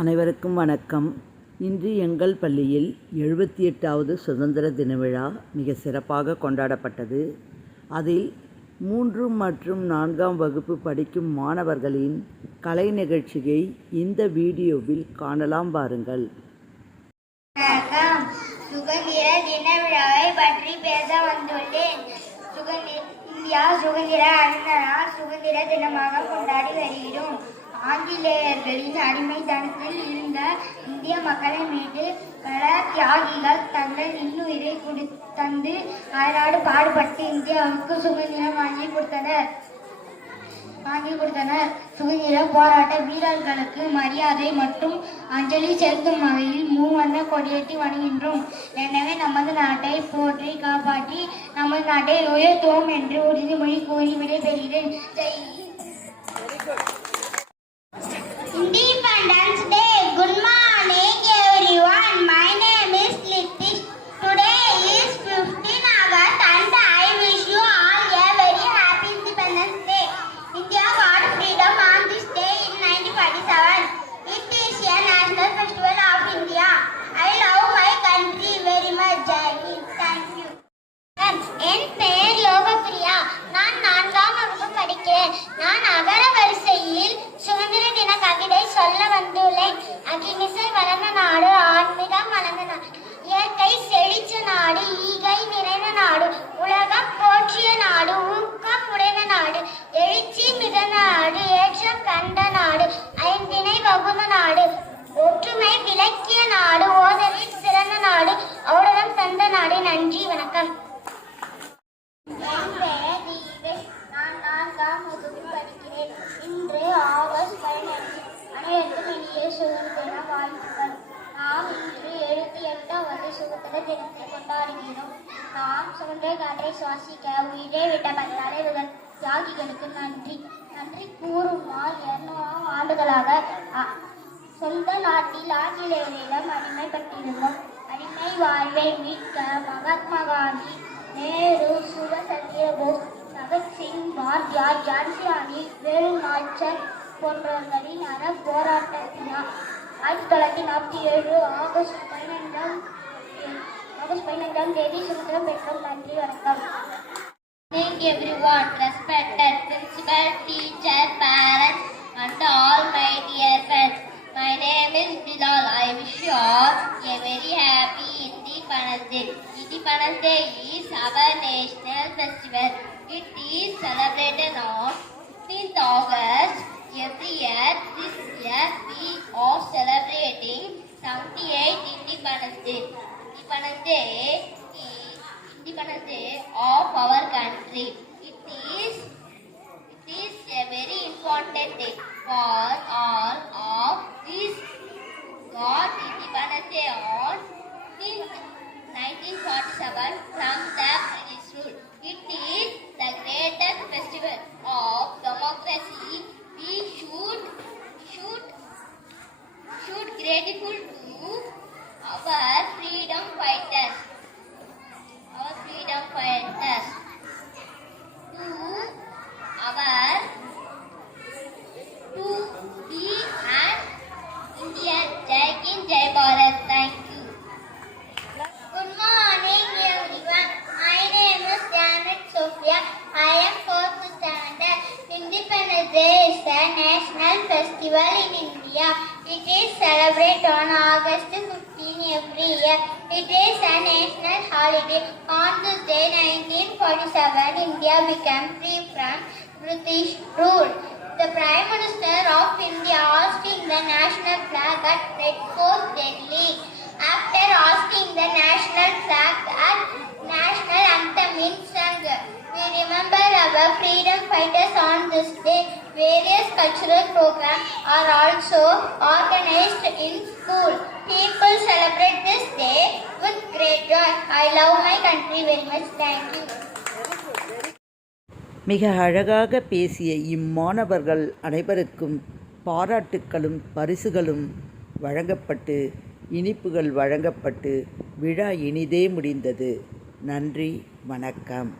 அனைவருக்கும் வணக்கம். இன்று எங்கள் பள்ளியில் எழுபத்தி எட்டாவது சுதந்திர தின விழா மிக சிறப்பாக கொண்டாடப்பட்டது. அதில் மூன்று மற்றும் நான்காம் வகுப்பு படிக்கும் மாணவர்களின் கலை நிகழ்ச்சியை இந்த வீடியோவில் காணலாம் பாருங்கள். சுதந்திர தின விழாவை பற்றி பேச வந்துள்ளேன். சுதந்திர இந்தியா சுதந்திர அண்ணனா சுதந்திர தினமாக கொண்டாடி வருகிறோம். ஆங்கிலேயர்களின் அடிமைத்தனத்தில் இருந்த இந்திய மக்களை மீது பல தியாகிகள் தங்கள் இன்னுயிரை கொடு தந்து அயராடு பாடுபட்டு இந்தியாவுக்கு சுதந்திரம் வாங்கி கொடுத்தனர். வாங்கி கொடுத்தனர். சுதந்திர போராட்ட வீரர்களுக்கு மரியாதை மற்றும் அஞ்சலி செலுத்தும் வகையில் மூவண்ண கொடியேற்றி வணங்குகின்றோம். எனவே நமது நாட்டை போற்றி காப்பாற்றி நமது நாட்டை உயர்த்துவோம் என்று உறுதிமொழி கூறி விடைபெறுகிறேன். எழுச்சி மிகுந்த நாடு ஏற்றம் கண்ட நாடு ஐந்தினை வகுந்த நாடு ஒற்றுமை விளக்கிய நாடு ஓதலில் சிறந்த நாடு ஔடதம் தந்த நாடு நன்றி வணக்கம் என் நான் நான்காம் வகுப்பில் படிக்கிறேன். இன்று ஆகஸ்ட் பதினெட்டு அனைவருக்கும் இனிய சுதந்திர தின வாழ்த்துக்கள். நாம் இன்று எழுபத்தி எட்டாவது சுதந்திர தினத்தை கொண்டாடுகிறோம் நாம் சுதந்திர காற்றை சுவாசிக்க உயிரை விட்ட பல தியாகிகளுக்கு நன்றி. நன்றி கூறுமால் இருநூறாம் ஆண்டுகளாக சொந்த நாட்டில் ஆங்கிலேயரிடம் அடிமைப்பட்டிருந்தோம். அடிமை வாழ்வை மீட்க மகாத்மா காந்தி நேரு சுபாஷ் சந்திர போஸ் பகத்சிங் பாரதியார் ஜான்சியானி வேலு நாச்சர் போன்றவர்களின் அற போராட்டத்தினால் ஆயிரத்தி தொள்ளாயிரத்தி நாற்பத்தி ஏழு ஆகஸ்ட் பதினைந்தாம் ஆகஸ்ட் பதினைந்தாம் தேதி சுதந்திரம் பெற்றோம் நன்றி வணக்கம். Thank everyone, Day is our national festival. It is celebrated on 15th August every year. This year we are celebrating 78th Independence Day. Independence Day is Independence Day of our country. It is it is a very important day for all of this got Independence Day on 15th 1947 from the British rule. It is the greatest festival of democracy. We should should should grateful to our freedom fighters our freedom fighters to our to be an Indian Jai Hind Jai Bharat thank you good morning everyone my name is Janet Sophia I am fourth standard Independence Day is a national festival in India it is celebrated on August 15 every year it is a national holiday. On this day 1947, India became free from British rule. The Prime Minister of India hoisting the national flag at Red Fort Delhi. After hoisting cultural programs are also organized in school. People celebrate this day with great joy. I love my country very much. Thank you. மிக அழகாக பேசிய இம்மாணவர்கள் அனைவருக்கும் பாராட்டுக்களும் பரிசுகளும் வழங்கப்பட்டு இனிப்புகள் வழங்கப்பட்டு விழா இனிதே முடிந்தது நன்றி வணக்கம்